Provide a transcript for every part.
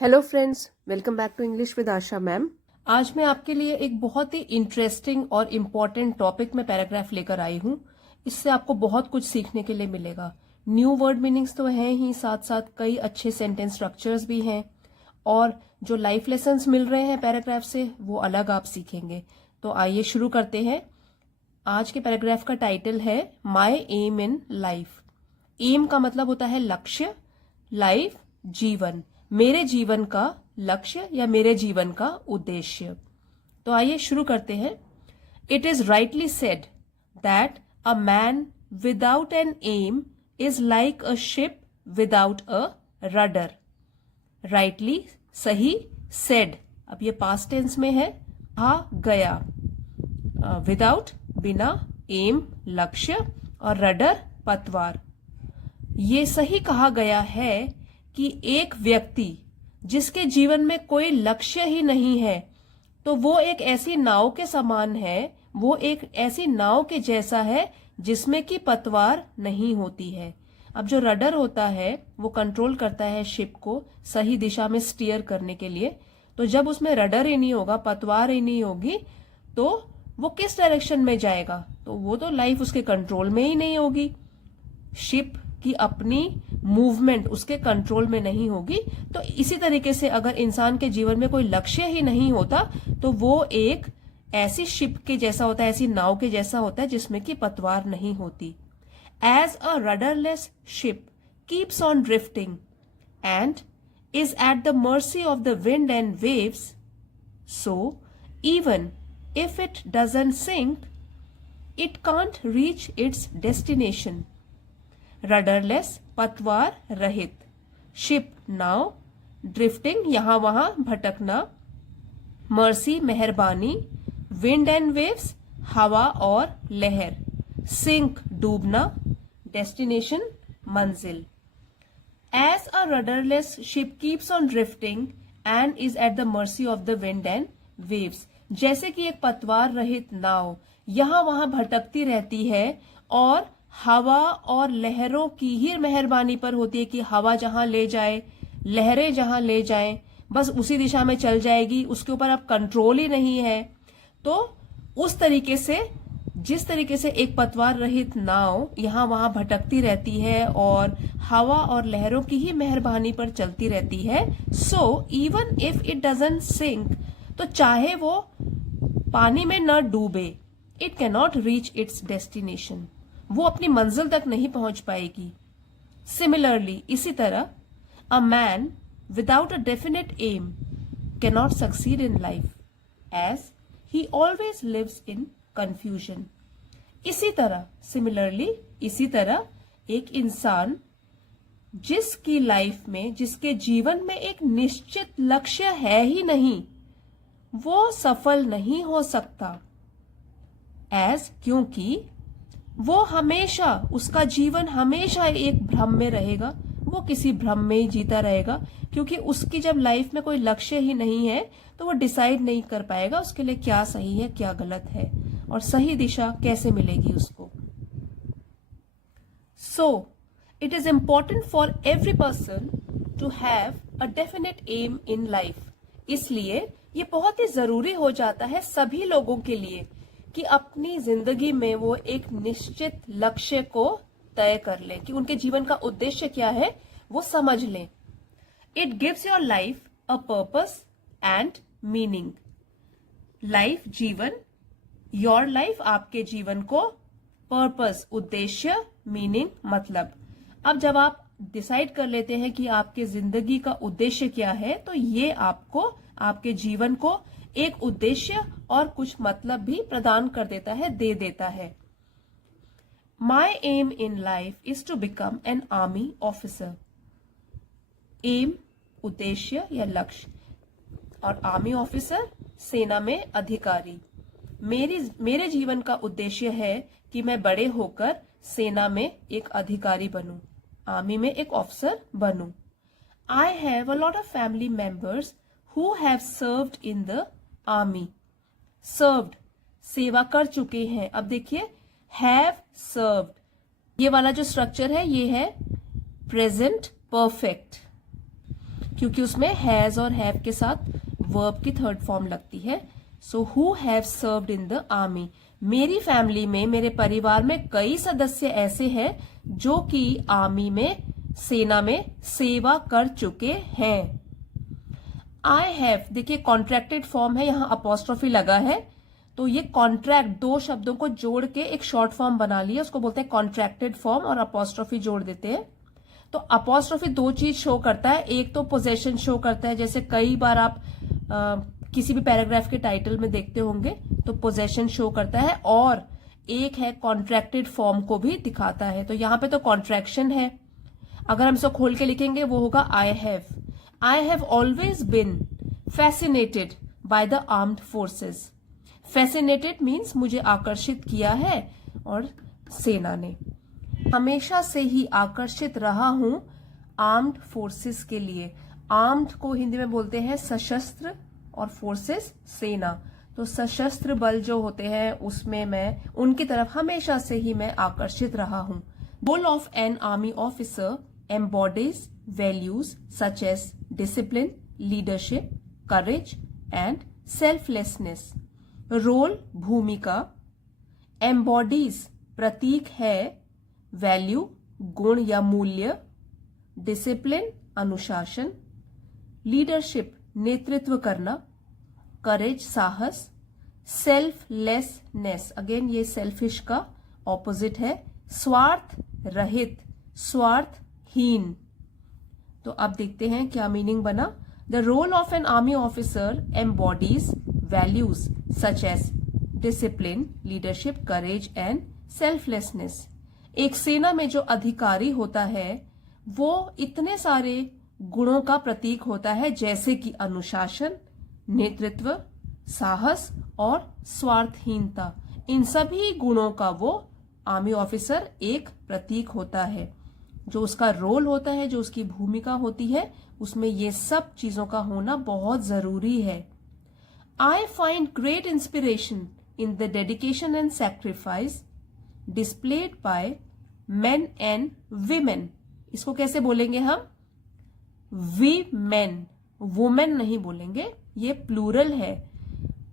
Hello friends, welcome back to English with Asha ma'am. आज मैं आपके लिए एक बहुत ही इंटरेस्टिंग और इम्पॉर्टेंट टॉपिक में पैराग्राफ लेकर आई हूँ। इससे आपको बहुत कुछ सीखने के लिए मिलेगा। न्यू वर्ड मीनिंग्स तो हैं ही, साथ साथ कई अच्छे सेंटेंस स्ट्रक्चर्स भी हैं और जो लाइफ लेसन्स मिल रहे हैं पैराग्राफ से वो अलग आप सीखेंगे। तो आइए शुरू करते हैं। आज के पैराग्राफ का टाइटल है my aim in life. M का मतलब होता है लक्ष्य, लाइफ जीवन, मेरे जीवन का लक्ष्य या मेरे जीवन का उद्देश्य। तो आइए शुरू करते हैं। It is rightly said that a man without an aim is like a ship without a rudder. Rightly सही, सेड अब ये पास्ट टेंस में है, कहा गया। विदाउट बिना, एम लक्ष्य और रडर पतवार। ये सही कहा गया है कि एक व्यक्ति जिसके जीवन में कोई लक्ष्य ही नहीं है तो वो एक ऐसी नाव के समान है, वो एक ऐसी नाव के जैसा है जिसमें कि पतवार नहीं होती है। अब जो रडर होता है वो कंट्रोल करता है शिप को सही दिशा में स्टीयर करने के लिए। तो जब उसमें रडर ही नहीं होगा, पतवार ही नहीं होगी, तो वो किस डायरेक्शन में जाएगा? तो वो तो लाइफ उसके कंट्रोल में ही नहीं होगी। शिप की अपनी मूवमेंट उसके कंट्रोल में नहीं होगी। तो इसी तरीके से अगर इंसान के जीवन में कोई लक्ष्य ही नहीं होता तो वो एक ऐसी शिप के जैसा होता है, ऐसी नाव के जैसा होता है जिसमें कि पतवार नहीं होती। As a rudderless ship keeps on drifting and is at the mercy of the wind and waves, so even if it doesn't sink it can't reach its destination. Rudderless पतवार रहित, शिप नाव, ड्रिफ्टिंग यहां वहां भटकना, mercy मेहरबानी, wind and waves हवा और लहर, sink डूबना, डेस्टिनेशन मंजिल। As a rudderless ship keeps on drifting and is at the mercy of the wind and waves, जैसे कि एक पतवार रहित नाव यहां वहां भटकती रहती है और हवा और लहरों की ही मेहरबानी पर होती है कि हवा जहां ले जाए, लहरें जहां ले जाएं, बस उसी दिशा में चल जाएगी, उसके ऊपर अब कंट्रोल ही नहीं है। तो उस तरीके से, जिस तरीके से एक पतवार रहित नाव यहां वहां भटकती रहती है और हवा और लहरों की ही मेहरबानी पर चलती रहती है, so even if it doesn't sink, तो चाहे वो पानी में न डूबे, it can not reach its destination, वो अपनी मंजिल तक नहीं पहुंच पाएगी। सिमिलरली इसी तरह, a man without a definite aim can not succeed in life as he always lives in confusion. इसी तरह, सिमिलरली इसी तरह, एक इंसान जिसकी लाइफ में, जिसके जीवन में एक निश्चित लक्ष्य है ही नहीं, वो सफल नहीं हो सकता। एज क्योंकि वो हमेशा, उसका जीवन हमेशा एक भ्रम में रहेगा, वो किसी भ्रम में ही जीता रहेगा, क्योंकि उसकी जब लाइफ में कोई लक्ष्य ही नहीं है तो वो डिसाइड नहीं कर पाएगा उसके लिए क्या सही है क्या गलत है और सही दिशा कैसे मिलेगी उसको। So it is important for every person to have a definite aim in life. इसलिए ये बहुत ही जरूरी हो जाता है सभी लोगों के लिए कि अपनी जिंदगी में वो एक निश्चित लक्ष्य को तय कर लें, कि उनके जीवन का उद्देश्य क्या है वो समझ लें। It gives your life a purpose and meaning. Life जीवन, योर लाइफ आपके जीवन को, पर्पस उद्देश्य, मीनिंग मतलब। अब जब आप डिसाइड कर लेते हैं कि आपके जिंदगी का उद्देश्य क्या है, तो ये आपको, आपके जीवन को एक उद्देश्य और कुछ मतलब भी प्रदान कर देता है, दे देता है। My aim in life is to become an army officer. Aim उद्देश्य या लक्ष्य, और आर्मी ऑफिसर सेना में अधिकारी। मेरे जीवन का उद्देश्य है कि मैं बड़े होकर सेना में एक अधिकारी बनूं, आर्मी में एक ऑफिसर बनूं। I have a lot of family members who have served in the army. Served सेवा कर चुके हैं। अब देखिए, हैव सर्व्ड, ये वाला जो स्ट्रक्चर है ये है प्रेजेंट परफेक्ट। क्योंकि उसमें हैज और हैव के साथ वर्ब की थर्ड फॉर्म लगती है। So who have served in the army, मेरी फैमिली में, मेरे परिवार में कई सदस्य ऐसे हैं जो कि आर्मी में, सेना में सेवा कर चुके हैं। आई हैव, देखिए कॉन्ट्रैक्टेड फॉर्म है, यहां अपोस्ट्रोफी लगा है, तो ये कॉन्ट्रैक्ट दो शब्दों को जोड़ के एक शॉर्ट फॉर्म बना लिया, उसको बोलते हैं कॉन्ट्रैक्टेड फॉर्म, और अपोस्ट्रोफी जोड़ देते हैं। तो अपोस्ट्रोफी दो चीज शो करता है, एक तो पोजेशन शो करता है, जैसे कई बार आप किसी भी पैराग्राफ के टाइटल में देखते होंगे तो पोजेशन शो करता है, और एक है कॉन्ट्रैक्टेड फॉर्म को भी दिखाता है। तो यहां पे तो कॉन्ट्रैक्शन है, अगर हम इसको खोल के लिखेंगे वो होगा I have always been fascinated by the armed forces. Fascinated means मुझे आकर्षित किया है, और सेना ने हमेशा से ही आकर्षित रहा हूं आर्म्ड फोर्सेस के लिए। आर्म्ड को हिंदी में बोलते हैं सशस्त्र, और फोर्सेस सेना। तो सशस्त्र बल जो होते हैं उसमें मैं, उनकी तरफ हमेशा से ही मैं आकर्षित रहा हूं। Role of an army officer embodies values such as discipline, leadership, courage and selflessness. Role भूमिका, एम्बॉडीज प्रतीक है, वैल्यू गुण या मूल्य, डिसिप्लिन अनुशासन, लीडरशिप नेतृत्व करना, करेज साहस, सेल्फलेसनेस अगेन ये सेल्फिश का ऑपोजिट है, स्वार्थ रहित, स्वार्थहीन। तो अब देखते हैं क्या मीनिंग बना। The role of an army officer embodies values such as discipline, leadership, courage and selflessness. एक सेना में जो अधिकारी होता है वो इतने सारे गुणों का प्रतीक होता है, जैसे कि अनुशासन, नेतृत्व, साहस और स्वार्थहीनता। इन सभी गुणों का वो आर्मी ऑफिसर एक प्रतीक होता है। जो उसका रोल होता है, जो उसकी भूमिका होती है, उसमें ये सब चीजों का होना बहुत जरूरी है। I find great inspiration in the dedication and sacrifice displayed bye main and women. इसको कैसे बोलेंगे हम? वी मेन, वुमेन नहीं बोलेंगे, ये प्लूरल है।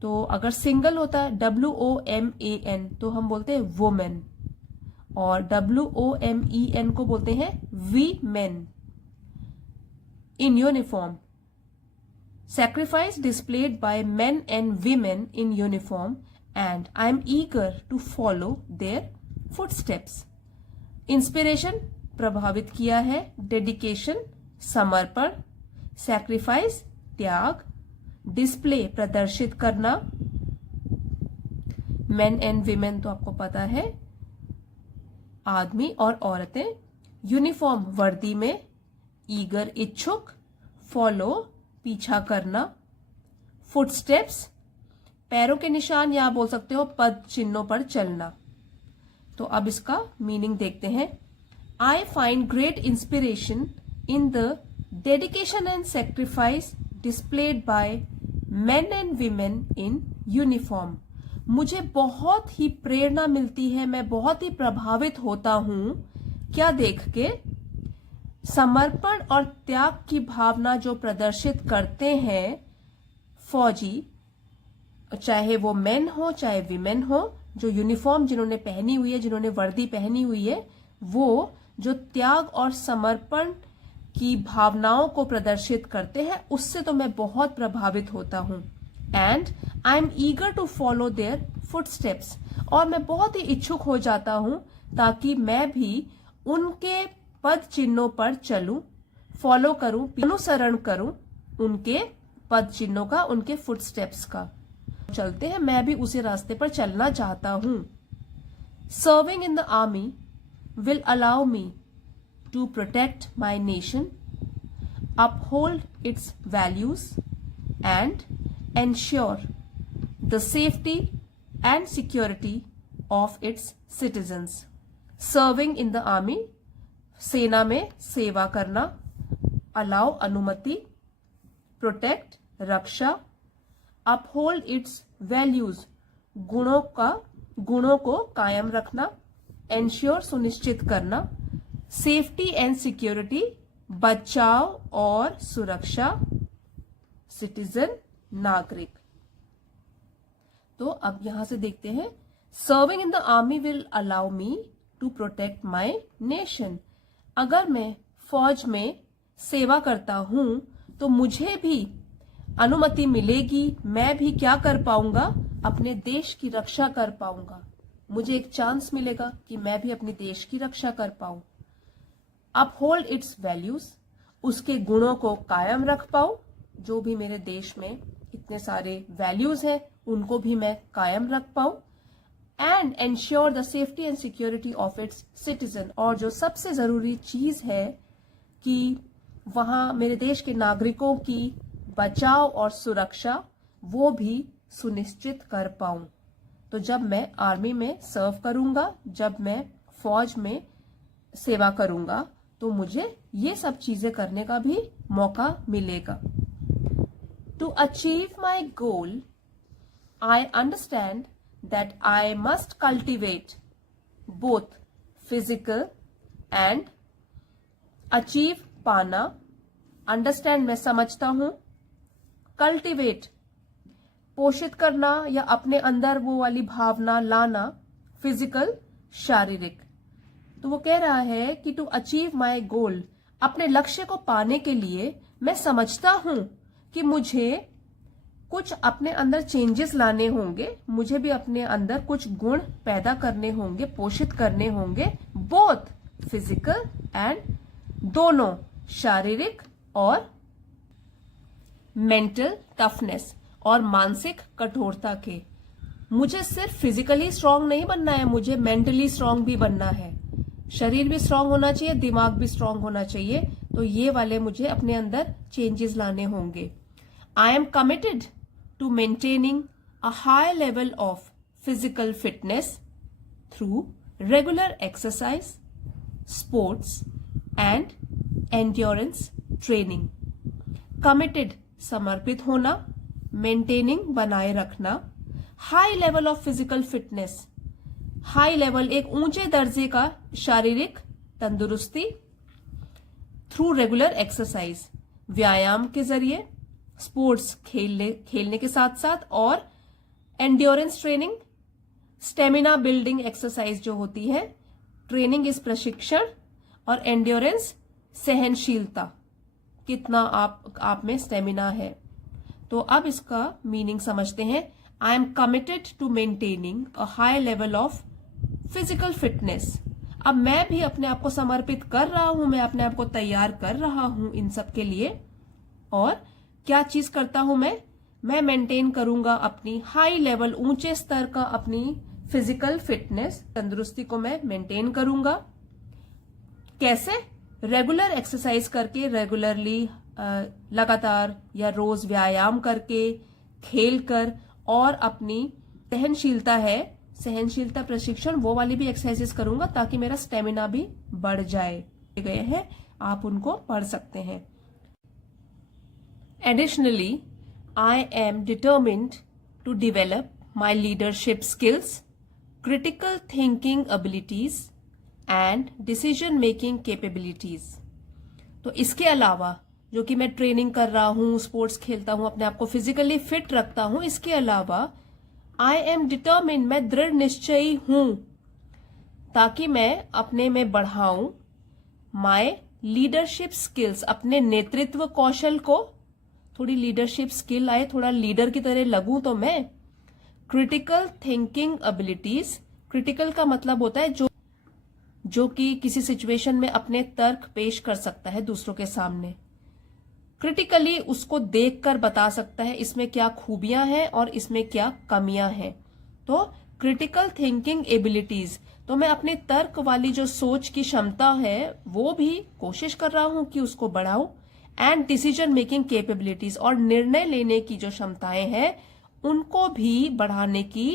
तो अगर सिंगल होता है WOMAN तो हम बोलते हैं वुमेन, और WOMEN को बोलते हैं women. In uniform, sacrifice displayed by men and women in uniform, and I am eager to follow their footsteps. Inspiration प्रभावित किया है, डेडिकेशन समर्पण, सैक्रिफाइस त्याग, डिस्प्ले प्रदर्शित करना, मेन एंड विमेन तो आपको पता है आदमी और औरतें, यूनिफॉर्म वर्दी में, ईगर इच्छुक, फॉलो पीछा करना, फुटस्टेप्स पैरों के निशान, या बोल सकते हो पद चिन्हों पर चलना। तो अब इसका मीनिंग देखते हैं। I find great inspiration in the dedication and sacrifice displayed bye main and women in uniform. मुझे बहुत ही प्रेरणा मिलती है, मैं बहुत ही प्रभावित होता हूं क्या देख के? समर्पण और त्याग की भावना जो प्रदर्शित करते हैं फौजी, चाहे वो मेन हो चाहे विमेन हो, जो यूनिफॉर्म जिन्होंने पहनी हुई है, जिन्होंने वर्दी पहनी हुई है, वो जो त्याग और समर्पण की भावनाओं को प्रदर्शित करते हैं, उससे तो मैं बहुत प्रभावित होता हूं। And I am eager to follow their footsteps, और मैं बहुत ही इच्छुक हो जाता हूं ताकि मैं भी उनके पद चिन्हों पर चलूं, फॉलो करूं, अनुसरण करूं उनके पद चिन्हों का, उनके फुटस्टेप्स का। चलते हैं, मैं भी उसी रास्ते पर चलना चाहता हूं। Serving in the army will allow me to protect my nation, uphold its values, and ensure the safety and security of its citizens. Serving in the army, सेना में सेवा करना, allow अनुमति, protect रक्षा, uphold its values गुणों को कायम रखना, ensure सुनिश्चित करना, सेफ्टी एंड सिक्योरिटी बचाव और सुरक्षा, सिटीजन, नागरिक। तो अब यहां से देखते हैं, serving in the army will allow me to protect my nation. अगर मैं फौज में सेवा करता हूं तो मुझे भी अनुमति मिलेगी, मैं भी क्या कर पाऊंगा, अपने देश की रक्षा कर पाऊंगा। मुझे एक चांस मिलेगा कि मैं भी अपने देश की रक्षा कर पाऊं। अपहोल्ड इट्स वैल्यूज, उसके गुणों को कायम रख पाऊं। जो भी मेरे देश में इतने सारे वैल्यूज हैं उनको भी मैं कायम रख पाऊं। And ensure the safety and security of its citizen, और जो सबसे जरूरी चीज है कि वहां मेरे देश के नागरिकों की बचाव और सुरक्षा वो भी सुनिश्चित कर पाऊं। तो जब मैं आर्मी में सर्व करूंगा, जब मैं फौज में सेवा करूंगा, तो मुझे ये सब चीजें करने का भी मौका मिलेगा। To achieve my goal I understand that I must cultivate both physical and achieve पाना, understand मैं समझता हूं, cultivate पोषित करना या अपने अंदर वो वाली भावना लाना, फिजिकल शारीरिक। तो वो कह रहा है कि टू अचीव माई गोल, अपने लक्ष्य को पाने के लिए मैं समझता हूं कि मुझे कुछ अपने अंदर चेंजेस लाने होंगे, मुझे भी अपने अंदर कुछ गुण पैदा करने होंगे, पोषित करने होंगे, बोथ फिजिकल एंड, दोनों शारीरिक और मेंटल टफनेस और मानसिक कठोरता के। मुझे सिर्फ फिजिकली स्ट्रांग नहीं बनना है, मुझे मेंटली स्ट्रांग भी बनना है। शरीर भी स्ट्रांग होना चाहिए, दिमाग भी स्ट्रांग होना चाहिए। तो ये वाले मुझे अपने अंदर चेंजेस लाने होंगे। आई am committed to maintaining a high level of physical fitness through regular exercise, sports and endurance training. Committed समर्पित होना, maintaining बनाए रखना, high level of physical fitness, high level एक ऊंचे दर्जे का शारीरिक तंदुरुस्ती, through regular exercise व्यायाम के जरिए, स्पोर्ट्स खेलने के साथ साथ, और endurance training, stamina building exercise जो होती है, ट्रेनिंग इस प्रशिक्षण, और एंड्योरेंस सहनशीलता, कितना आप में स्टेमिना है। तो अब इसका मीनिंग समझते हैं। I am committed to maintaining a high level of physical fitness. अब मैं भी अपने आप को समर्पित कर रहा हूं, मैं अपने आप को तैयार कर रहा हूं इन सब के लिए। और क्या चीज करता हूं मैं मेंटेन करूंगा अपनी हाई लेवल, ऊंचे स्तर का अपनी फिजिकल फिटनेस, तंदुरुस्ती को मैं मेंटेन करूंगा। कैसे? रेगुलर एक्सरसाइज करके, रेगुलरली लगातार या रोज व्यायाम करके, खेल कर, और अपनी सहनशीलता प्रशिक्षण वो वाली भी एक्सरसाइजेस करूंगा ताकि मेरा स्टेमिना भी बढ़ जाए। गए हैं, आप उनको पढ़ सकते हैं। Additionally, I am determined to develop my leadership skills, critical thinking abilities and decision making capabilities. तो इसके अलावा जो कि मैं ट्रेनिंग कर रहा हूँ, स्पोर्ट्स खेलता हूँ, अपने आप को फिजिकली फिट रखता हूँ, इसके अलावा आई एम डिटर्मिन, मैं दृढ़ निश्चयी हूं ताकि मैं अपने में बढ़ाऊं माय लीडरशिप स्किल्स, अपने नेतृत्व कौशल को, थोड़ी लीडरशिप स्किल आए, थोड़ा लीडर की तरह लगूं तो मैं। क्रिटिकल थिंकिंग एबिलिटीज, क्रिटिकल का मतलब होता है जो कि किसी सिचुएशन में अपने तर्क पेश कर सकता है दूसरों के सामने, क्रिटिकली उसको देखकर बता सकता है इसमें क्या खूबियां हैं और इसमें क्या कमियां हैं। तो क्रिटिकल थिंकिंग एबिलिटीज, तो मैं अपने तर्क वाली जो सोच की क्षमता है वो भी कोशिश कर रहा हूं कि उसको बढ़ाऊं। एंड डिसीजन मेकिंग कैपेबिलिटीज, और निर्णय लेने की जो क्षमताएं हैं उनको भी बढ़ाने की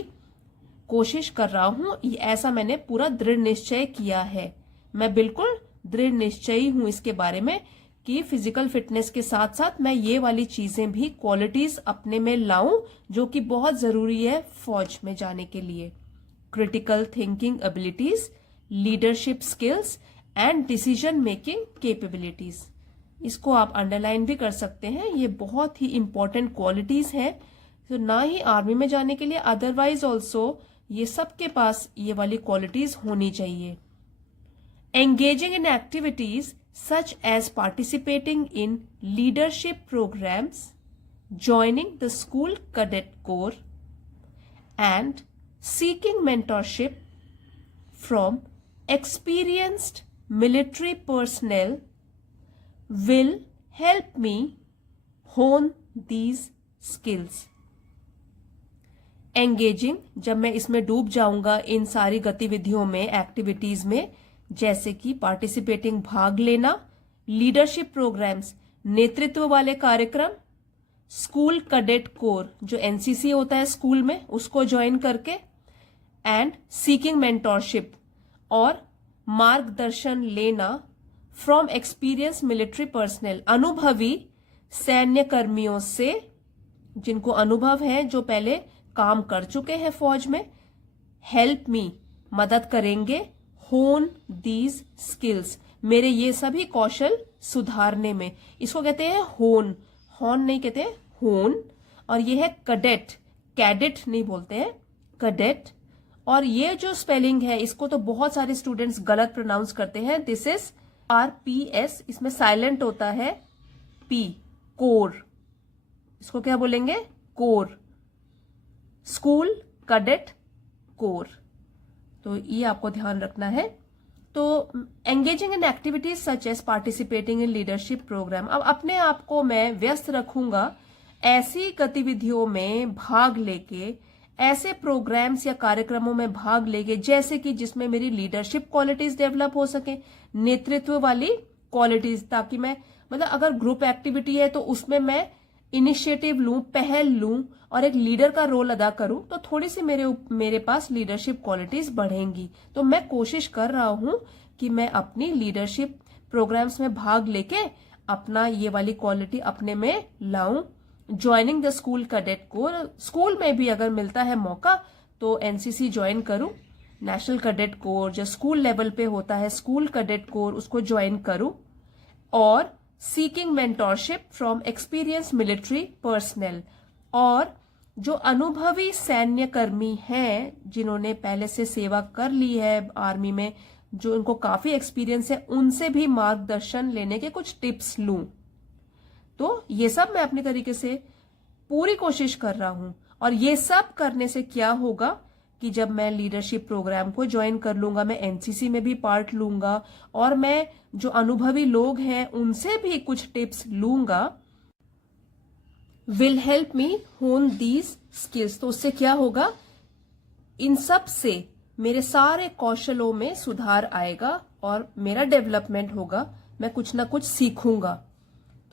कोशिश कर रहा हूं। ऐसा मैंने पूरा दृढ़ निश्चय किया है। मैं बिल्कुल दृढ़ निश्चयी हूं इसके बारे में कि फिजिकल फिटनेस के साथ साथ मैं ये वाली चीजें भी, क्वालिटीज अपने में लाऊं जो कि बहुत जरूरी है फौज में जाने के लिए। Critical thinking abilities, leadership skills and decision making capabilities. इसको आप अंडरलाइन भी कर सकते हैं। ये बहुत ही इंपॉर्टेंट क्वालिटीज हैं, तो ना ही आर्मी में जाने के लिए, अदरवाइज ऑल्सो ये सबके पास ये वाली क्वालिटीज होनी चाहिए। Engaging in activities such as participating in leadership programmes, joining the school cadet corps, and seeking mentorship from experienced military personnel will help me hone these skills. Engaging, जब मैं इसमें डूब जाऊंगा इन सारी गतिविधियों में, एक्टिविटीज में, जैसे कि पार्टिसिपेटिंग भाग लेना, लीडरशिप प्रोग्राम्स नेतृत्व वाले कार्यक्रम, स्कूल कैडेट कोर जो एनसीसी होता है स्कूल में उसको ज्वाइन करके, एंड सीकिंग मेंटोरशिप और मार्गदर्शन लेना फ्रॉम एक्सपीरियंस मिलिट्री पर्सनल, अनुभवी सैन्य कर्मियों से, जिनको अनुभव है, जो पहले काम कर चुके हैं फौज में, हेल्प मी मदद करेंगे, होन दीज स्किल्स मेरे ये सभी कौशल सुधारने में। इसको कहते हैं होन, हॉर्न नहीं कहते, होन। और ये है कैडेट, कैडेट नहीं बोलते हैं, कैडेट। और ये जो स्पेलिंग है इसको तो बहुत सारे स्टूडेंट्स गलत प्रोनाउंस करते हैं। दिस इज RPS, इसमें साइलेंट होता है P, कोर। इसको क्या बोलेंगे? Corps, school cadet corps. तो ये आपको ध्यान रखना है। तो engaging in activities such as participating in leadership programme, अब अपने आप को मैं व्यस्त रखूंगा ऐसी गतिविधियों में भाग लेके, ऐसे प्रोग्राम्स या कार्यक्रमों में भाग लेके जैसे कि जिसमें मेरी लीडरशिप क्वालिटीज डेवलप हो सके, नेतृत्व वाली क्वालिटीज, ताकि मैं मतलब अगर ग्रुप एक्टिविटी है तो उसमें मैं इनिशिएटिव लूं, पहल लूं और एक लीडर का रोल अदा करूं, तो थोड़ी सी मेरे पास लीडरशिप क्वालिटीज बढ़ेंगी। तो मैं कोशिश कर रहा हूं कि मैं अपनी लीडरशिप प्रोग्राम्स में भाग लेके अपना ये वाली क्वालिटी अपने में लाऊं। Joining the school cadet core, school में भी अगर मिलता है मौका तो एनसीसी ज्वाइन करूं, नेशनल कैडेट कोर जो स्कूल लेवल पे होता है, स्कूल कैडेट कोर, उसको ज्वाइन करूं। और seeking mentorship from experience military personnel, और जो अनुभवी सैन्य कर्मी हैं जिन्होंने पहले से सेवा कर ली है आर्मी में, जो उनको काफी एक्सपीरियंस है, उनसे भी मार्गदर्शन लेने के कुछ टिप्स लूं। तो ये सब मैं अपनी तरीके से पूरी कोशिश कर रहा हूं। और ये सब करने से क्या होगा कि जब मैं लीडरशिप प्रोग्राम को ज्वाइन कर लूंगा, मैं एनसीसी में भी पार्ट लूंगा और मैं जो अनुभवी लोग हैं उनसे भी कुछ टिप्स लूंगा, विल हेल्प मी होन दीज स्किल्स। तो उससे क्या होगा, इन सब से मेरे सारे कौशलों में सुधार आएगा और मेरा डेवलपमेंट होगा, मैं कुछ ना कुछ सीखूंगा।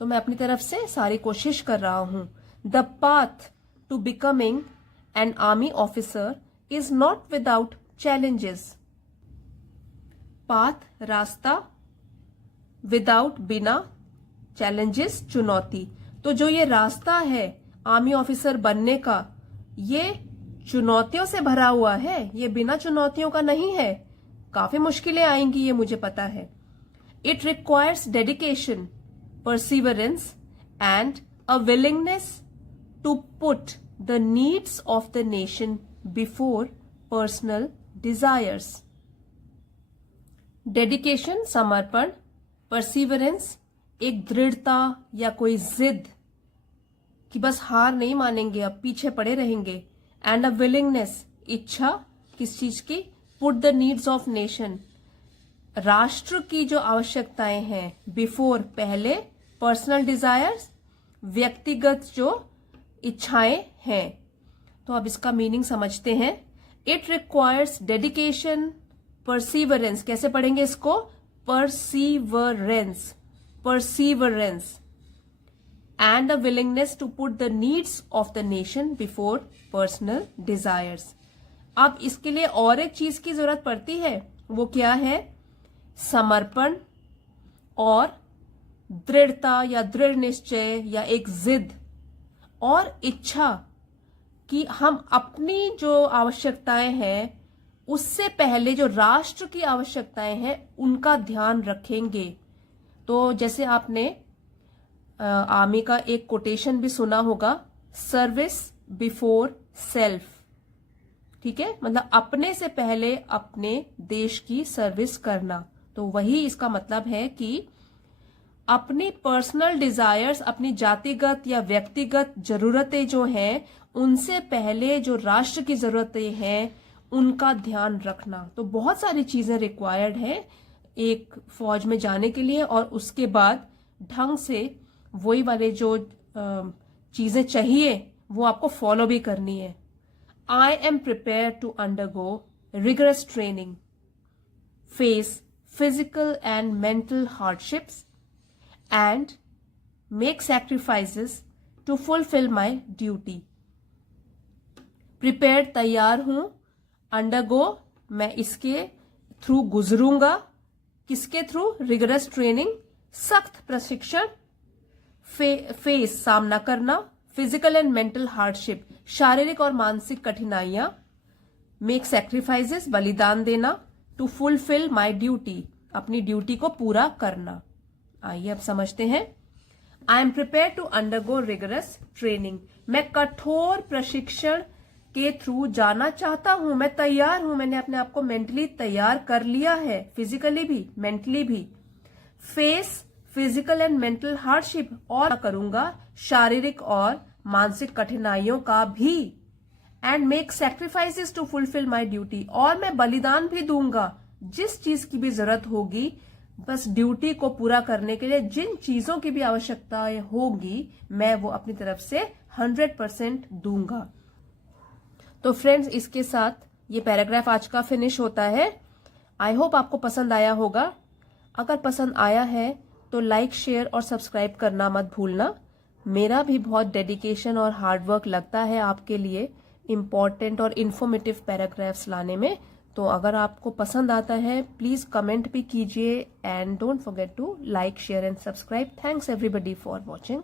तो मैं अपनी तरफ से सारी कोशिश कर रहा हूं। The path to becoming an army officer is not without challenges. Path रास्ता, विदाउट बिना, चैलेंजेस चुनौती। तो जो ये रास्ता है आर्मी ऑफिसर बनने का, ये चुनौतियों से भरा हुआ है, ये बिना चुनौतियों का नहीं है। काफी मुश्किलें आएंगी, ये मुझे पता है। It requires dedication, perseverance and a willingness to put the needs of the nation before personal desires. Dedication समर्पण, perseverance एक दृढ़ता या कोई जिद कि बस हार नहीं मानेंगे, अब पीछे पड़े रहेंगे, and a willingness इच्छा किस चीज की, put the needs of nation राष्ट्र की जो आवश्यकताएं हैं, बिफोर पहले, पर्सनल डिजायर्स व्यक्तिगत जो इच्छाएं हैं। तो अब इसका मीनिंग समझते हैं। इट रिक्वायर्स डेडिकेशन, परसीवरेंस, कैसे पढ़ेंगे इसको, perseverance, perseverance and a willingness to put the needs of the nation before personal desires. अब इसके लिए और एक चीज की जरूरत पड़ती है, वो क्या है, समर्पण और दृढ़ता या दृढ़ निश्चय या एक जिद और इच्छा कि हम अपनी जो आवश्यकताएं हैं उससे पहले जो राष्ट्र की आवश्यकताएं हैं उनका ध्यान रखेंगे। तो जैसे आपने आर्मी का एक कोटेशन भी सुना होगा, सर्विस बिफोर सेल्फ। ठीक है, मतलब अपने से पहले अपने देश की सर्विस करना। तो वही इसका मतलब है कि अपनी पर्सनल डिजायर्स, अपनी जातिगत या व्यक्तिगत जरूरतें जो हैं, उनसे पहले जो राष्ट्र की जरूरतें हैं उनका ध्यान रखना। तो बहुत सारी चीजें रिक्वायर्ड है एक फौज में जाने के लिए, और उसके बाद ढंग से वही वाले जो चीजें चाहिए वो आपको फॉलो भी करनी है। I am prepare to undergo rigorous training, face physical and mental hardships and make sacrifices to fulfil my duty. Prepare तैयार हूं, अंडरगो मैं इसके थ्रू गुजरूंगा। किसके थ्रू? रिगरस ट्रेनिंग, सख्त प्रशिक्षण, फेस सामना करना, फिजिकल एंड मेंटल हार्डशिप शारीरिक और मानसिक कठिनाइयां, मेक सैक्रिफाइसेस बलिदान देना, टू फुलफिल माई ड्यूटी अपनी ड्यूटी को पूरा करना। आइए अब समझते हैं। I am prepare to undergo rigorous training, मैं कठोर प्रशिक्षण के थ्रू जाना चाहता हूं, मैं तैयार हूं, मैंने अपने आप को मेंटली तैयार कर लिया है, फिजिकली भी मेंटली भी। Face physical and mental hardship, और करूंगा शारीरिक और मानसिक कठिनाइयों का भी। And make sacrifices to fulfil my duty, और मैं बलिदान भी दूंगा जिस चीज की भी जरूरत होगी, बस ड्यूटी को पूरा करने के लिए जिन चीजों की भी आवश्यकता होगी मैं वो अपनी तरफ से 100% दूंगा। तो फ्रेंड्स, इसके साथ ये पैराग्राफ आज का फिनिश होता है। आई होप आपको पसंद आया होगा। अगर पसंद आया है तो लाइक, शेयर और सब्सक्राइब करना मत भूलना। मेरा भी बहुत डेडिकेशन और हार्डवर्क लगता है आपके लिए इम्पॉर्टेंट और इन्फॉर्मेटिव पैराग्राफ्स लाने में। तो अगर आपको पसंद आता है प्लीज कमेंट भी कीजिए, and don't forget to like, share and subscribe. Thanks everybody for watching.